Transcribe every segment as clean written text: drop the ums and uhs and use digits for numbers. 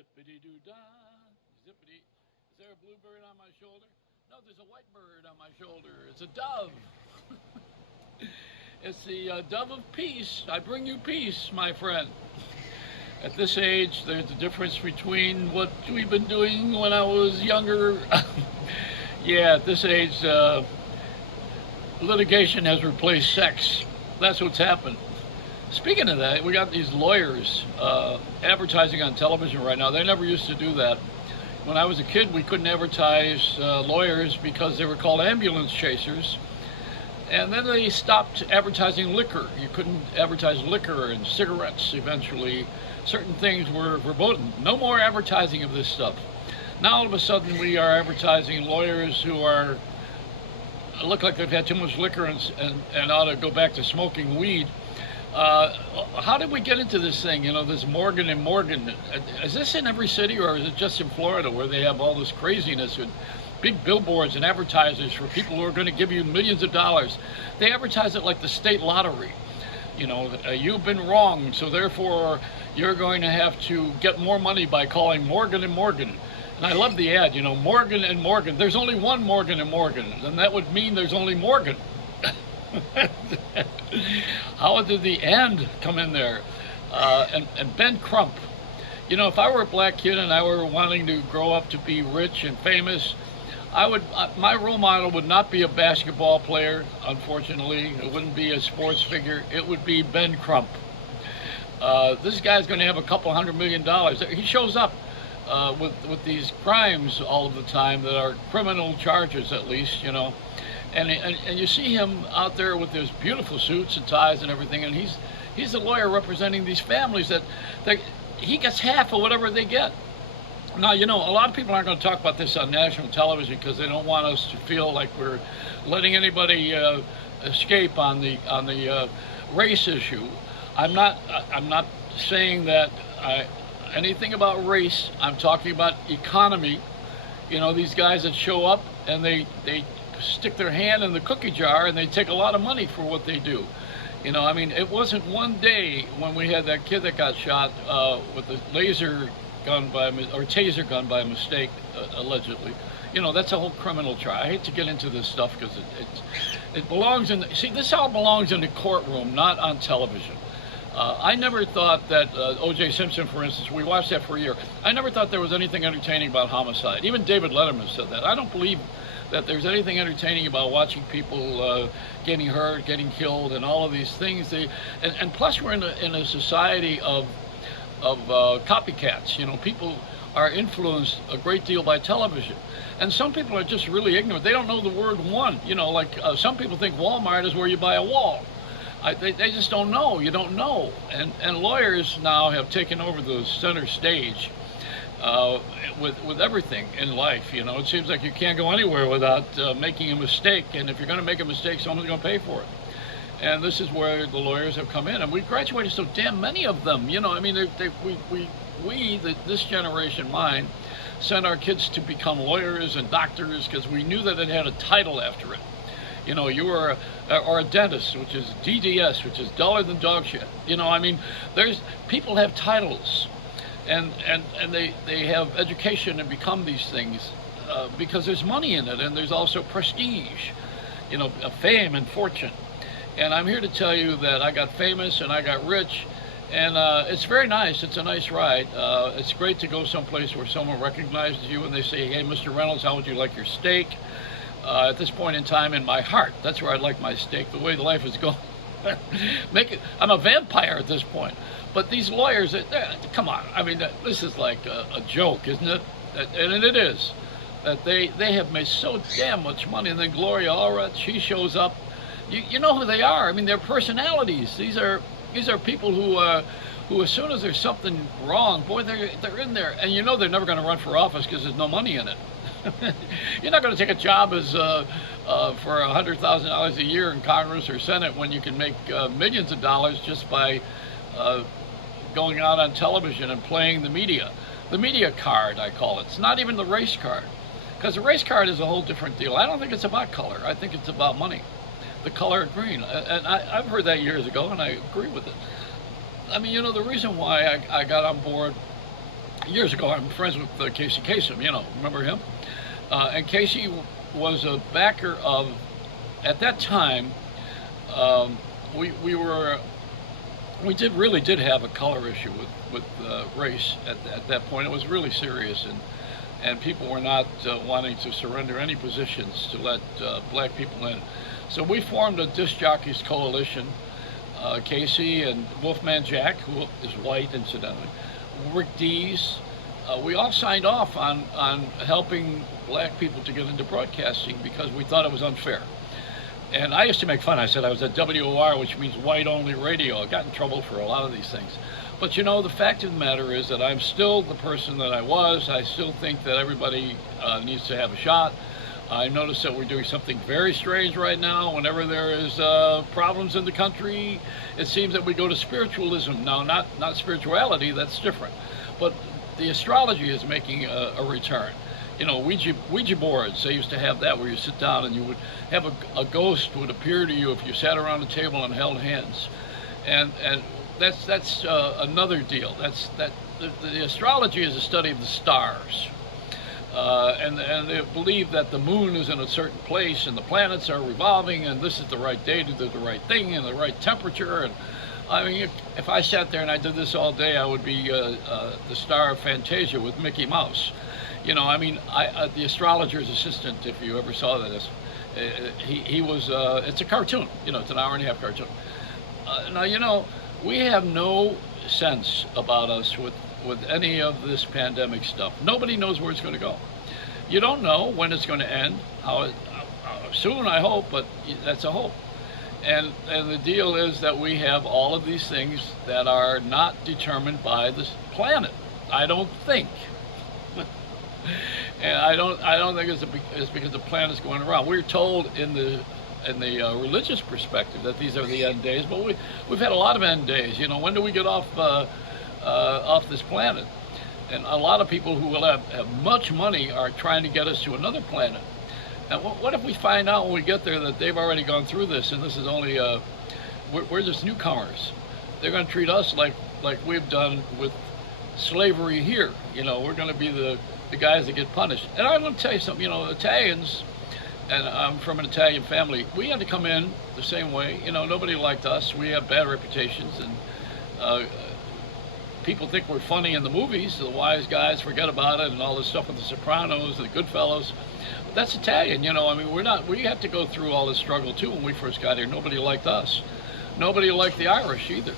Zippity-doo-dah, zippity. Is there a bluebird on my shoulder? No, there's a white bird on my shoulder. It's a dove. It's the dove of peace. I bring you peace, my friend. At this age, there's a difference between what we've been doing when I was younger. Yeah, at this age, litigation has replaced sex. That's what's happened. Speaking of that, we got these lawyers advertising on television right now. They never used to do that. When I was a kid, we couldn't advertise lawyers because they were called ambulance chasers. And then they stopped advertising liquor. You couldn't advertise liquor and cigarettes eventually. Certain things were verboten. No more advertising of this stuff. Now all of a sudden we are advertising lawyers who look like they've had too much liquor and ought to go back to smoking weed. How did we get into this thing? You know, this Morgan and Morgan. Is this in every city, or is it just in Florida where they have all this craziness with big billboards and advertisers for people who are going to give you millions of dollars? They advertise it like the state lottery. You know, you've been wrong, so therefore you're going to have to get more money by calling Morgan and Morgan. And I love the ad, you know, Morgan and Morgan. There's only one Morgan and Morgan, and that would mean there's only Morgan. How did the and come in there? And Ben Crump. You know, if I were a black kid and I were wanting to grow up to be rich and famous, my role model would not be a basketball player, unfortunately. It wouldn't be a sports figure. It would be Ben Crump. This guy's going to have a couple $100 million. He shows up with these crimes all of the time that are criminal charges, at least, you know. And you see him out there with his beautiful suits and ties and everything, and he's the lawyer representing these families that he gets half of whatever they get. Now, you know, a lot of people aren't going to talk about this on national television because they don't want us to feel like we're letting anybody escape on the race issue. I'm not saying that anything about race. I'm talking about economy. You know, these guys that show up and they stick their hand in the cookie jar and they take a lot of money for what they do. You know, I mean, it wasn't one day when we had that kid that got shot with a laser gun or taser gun by mistake, allegedly. You know, that's a whole criminal trial. I hate to get into this stuff because it belongs in. See, this all belongs in the courtroom, not on television. I never thought that O.J. Simpson, for instance, we watched that for a year. I never thought there was anything entertaining about homicide. Even David Letterman said that. I don't believe that there's anything entertaining about watching people getting hurt, getting killed, and all of these things. And plus, we're in a society of copycats. You know, people are influenced a great deal by television, and some people are just really ignorant. They don't know the word one. You know, like some people think Walmart is where you buy a wall. They just don't know. You don't know. And lawyers now have taken over the center stage with everything in life. You know, it seems like you can't go anywhere without making a mistake, and if you're going to make a mistake, someone's going to pay for it. And this is where the lawyers have come in, and we graduated so damn many of them. You know, I mean, this generation, mine, sent our kids to become lawyers and doctors because we knew that it had a title after it. You know, you were or a dentist, which is DDS, which is duller than dog shit. You know, I mean, people have titles, and they have education and become these things because there's money in it, and there's also prestige, you know, fame and fortune. And I'm here to tell you that I got famous and I got rich, and it's very nice. It's a nice ride. It's great to go someplace where someone recognizes you and they say, "Hey, Mr. Reynolds, how would you like your steak?" At this point in time, in my heart, that's where I'd like my steak. The way the life is going, I'm a vampire at this point. But these lawyers, come on. I mean, this is like a joke, isn't it? And it is. That they have made so damn much money, and then Gloria Allred, she shows up. You know who they are. I mean, they're personalities. These are people who as soon as there's something wrong, boy, they're in there, and you know they're never going to run for office because there's no money in it. You're not going to take a job as for $100,000 a year in Congress or Senate when you can make millions of dollars just by going out on television and playing the media card, I call it. It's not even the race card, because the race card is a whole different deal. I don't think it's about color. I think it's about money. The color green, and I've heard that years ago, and I agree with it. I mean, you know, the reason why I got on board years ago, I'm friends with Casey Kasem, remember him? And Casey was a backer of, at that time, um, we were we did have a color issue with race at that point. It was really serious, and people were not wanting to surrender any positions to let black people in. So we formed a disc jockeys coalition. Casey and Wolfman Jack, who is white incidentally, Rick Dees, we all signed off on helping black people to get into broadcasting because we thought it was unfair. And I used to make fun. I said I was at WOR, which means white only radio. I got in trouble for a lot of these things. But the fact of the matter is that I'm still the person that I was. I still think that everybody needs to have a shot. I notice that we're doing something very strange right now. Whenever there is problems in the country, it seems that we go to spiritualism. Now, not spirituality, that's different. But the astrology is making a return. Ouija boards, they used to have that where you sit down and you would have a ghost would appear to you if you sat around a table and held hands. And that's another deal. The astrology is a study of the stars. And they believe that the moon is in a certain place and the planets are revolving and this is the right day to do the right thing and the right temperature. And I mean, if I sat there and I did this all day, I would be the star of Fantasia with Mickey Mouse. The astrologer's assistant, if you ever saw that, he was, it's a cartoon, it's an hour-and-a-half cartoon. Now, we have no sense about us with any of this pandemic stuff. Nobody knows where it's going to go. You don't know when it's going to end, how soon, I hope, but that's a hope. And the deal is that we have all of these things that are not determined by this planet, I don't think. And I don't think it's because the planet is going around. We're told in the religious perspective that these are the end days, but we've had a lot of end days. When do we get off this planet? And a lot of people who will have much money are trying to get us to another planet. And what if we find out when we get there that they've already gone through this and this is only we're just newcomers? They're going to treat us like we've done with slavery here. We're going to be the guys that get punished. And I'm going to tell you something, Italians, and I'm from an Italian family, we had to come in the same way. Nobody liked us. We have bad reputations, and people think we're funny in the movies. The wise guys forget about it, and all this stuff with the Sopranos and the Goodfellas. But that's Italian, we have to go through all this struggle too. When we first got here, nobody liked us. Nobody liked the Irish either.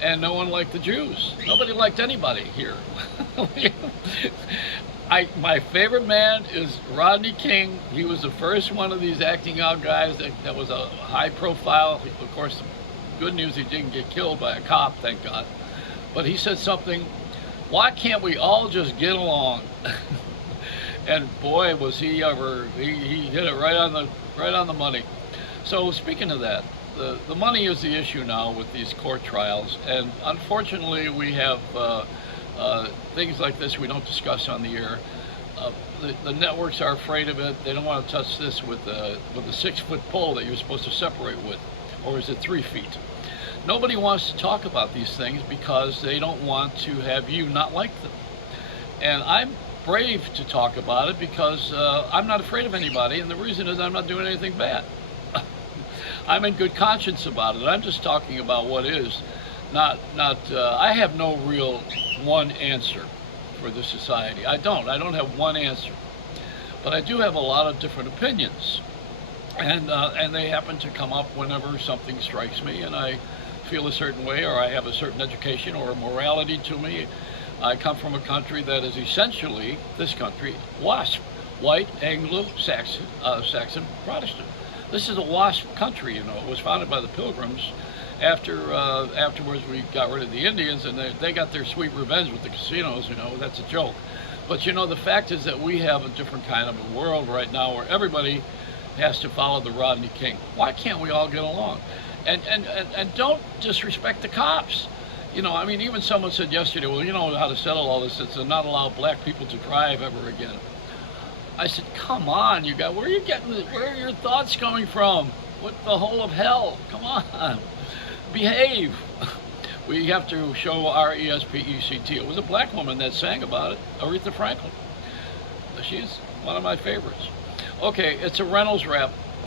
And no one liked the Jews. Nobody liked anybody here. My favorite man is Rodney King. He was the first one of these acting out guys that was a high profile. Of course, the good news, he didn't get killed by a cop, thank God. But he said something, why can't we all just get along? And boy, was he ever, he hit it right on the money. So speaking of that, the money is the issue now with these court trials, and unfortunately we have things like this we don't discuss on the air. The networks are afraid of it. They don't want to touch this with a 6-foot pole that you're supposed to separate with, or is it 3 feet? Nobody wants to talk about these things because they don't want to have you not like them. And I'm brave to talk about it because I'm not afraid of anybody, and the reason is I'm not doing anything bad. I'm in good conscience about it. I'm just talking about what is. I have no real one answer for the society. I don't have one answer. But I do have a lot of different opinions. And they happen to come up whenever something strikes me and I feel a certain way, or I have a certain education or a morality to me. I come from a country that is essentially, this country, WASP, white, Anglo-Saxon, Saxon Protestant. This is a WASP country, It was founded by the Pilgrims. Afterwards, we got rid of the Indians, and they got their sweet revenge with the casinos, that's a joke. But, the fact is that we have a different kind of a world right now where everybody has to follow the Rodney King. Why can't we all get along? And don't disrespect the cops. Even someone said yesterday, well, you know how to settle all this, it's to not allow black people to drive ever again. I said, come on, you guys, where are your thoughts coming from? What the whole of hell? Come on, behave. We have to show R-E-S-P-E-C-T. It was a black woman that sang about it, Aretha Franklin. She's one of my favorites. Okay, it's a Reynolds wrap.